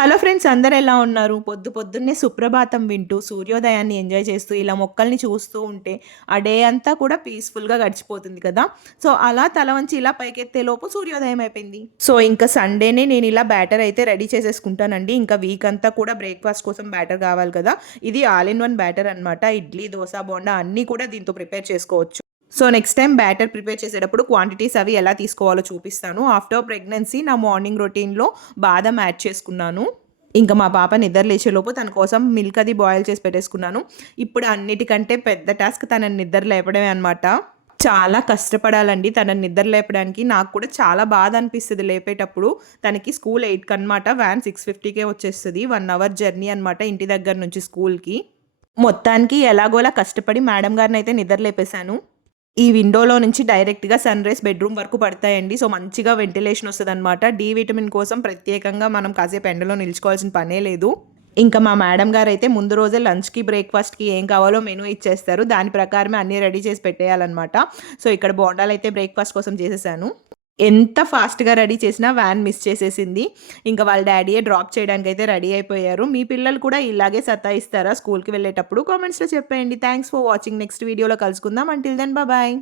Hello friends, అందరూ ఎలా ఉన్నారు? పొద్దున్నే సుప్రభాతం వింటూ, సూర్యోదయాన్ని ఎంజాయ్ చేస్తూ, ఇలా మొక్కల్ని చూస్తూ ఉంటే, ఆ డే అంతా కూడా పీస్‌ఫుల్‌గా గడిచిపోతుంది కదా! సో, అలా తల వంచి ఇలా పైకెత్తేలోపు సూర్యోదయం అయిపోయింది. సో, ఇంక సండేనే నేనిలా బ్యాటర్ అయితే రెడీ చేసేసుకుంటానండి. ఇంకా వీక్ అంతా కూడా బ్రేక్‌ఫాస్ట్ కోసం బ్యాటర్ కావాలి కదా! ఇది ఆల్ ఇన్ వన్ బ్యాటర్ అనమాట. ఇడ్లీ, దోస, బోండా అన్నీ కూడా దీంతో ప్రిపేర్ చేసుకోవచ్చు. So, next time batter prepare చేసేటప్పుడు క్వాంటిటీస్ అవి ఎలా తీసుకోవాలో చూపిస్తాను. ఆఫ్టర్ ప్రెగ్నెన్సీ నా మార్నింగ్ రొటీన్‌లో బాదం యాడ్ చేసుకున్నాను. ఇంక మా పాప నిద్ర లేచేలోపు తన కోసం మిల్క్ అది బాయిల్ చేసి పెట్టేసుకున్నాను. ఇప్పుడు అన్నిటికంటే పెద్ద టాస్క్ తనని నిద్ర లేపడమే అనమాట. చాలా కష్టపడాలండి తనని నిద్ర లేపడానికి. నాకు కూడా చాలా బాధ అనిపిస్తది లేపేటప్పుడు. తనకి స్కూల్ 8:00 అనమాట. వ్యాన్ 6:50కే వచ్చేస్తది. 1 అవర్ జర్నీ అనమాట ఇంటి దగ్గర నుంచి స్కూల్‌కి. మొత్తానికి ఎలాగోలా కష్టపడి మేడం గారినైతే నిద్ర లేపేశాను. ఈ విండోలో నుంచి డైరెక్ట్‌గా సన్‌రైజ్ బెడ్‌రూమ్ వరకు పడతాయండి. సో, మంచిగా వెంటిలేషన్ వస్తదనమాట. డి విటమిన్ కోసం ప్రత్యేకంగా మనం కాసేపు ఎండలో నిల్చుకోవాల్సిన పనే లేదు. ఇంకా మా మేడం గారైతే ముందు రోజే లంచ్‌కి, బ్రేక్‌ఫాస్ట్‌కి ఏం కావాలో మెనూ ఇచ్చేస్తారు. దాని ప్రకారమే అన్నీ రెడీ చేసి పెట్టేయాలనమాట. సో, ఇక్కడ బోండాలైతే బ్రేక్‌ఫాస్ట్ కోసం చేసేసాను. ఎంత ఫాస్ట్‌గా రెడీ చేసినా వ్యాన్ మిస్ చేసేసింది. ఇంక వాళ్ళ డ్యాడీయే డ్రాప్ చేయడానికైతే రెడీ అయిపోయారు. మీ పిల్లలు కూడా ఇలాగే సతాయిస్తారా స్కూల్‌కి వెళ్ళేటప్పుడు? కామెంట్స్‌లో చెప్పేయండి. Thanks for watching. నెక్స్ట్ వీడియోలో కలుసుకుందాం. Until then bye.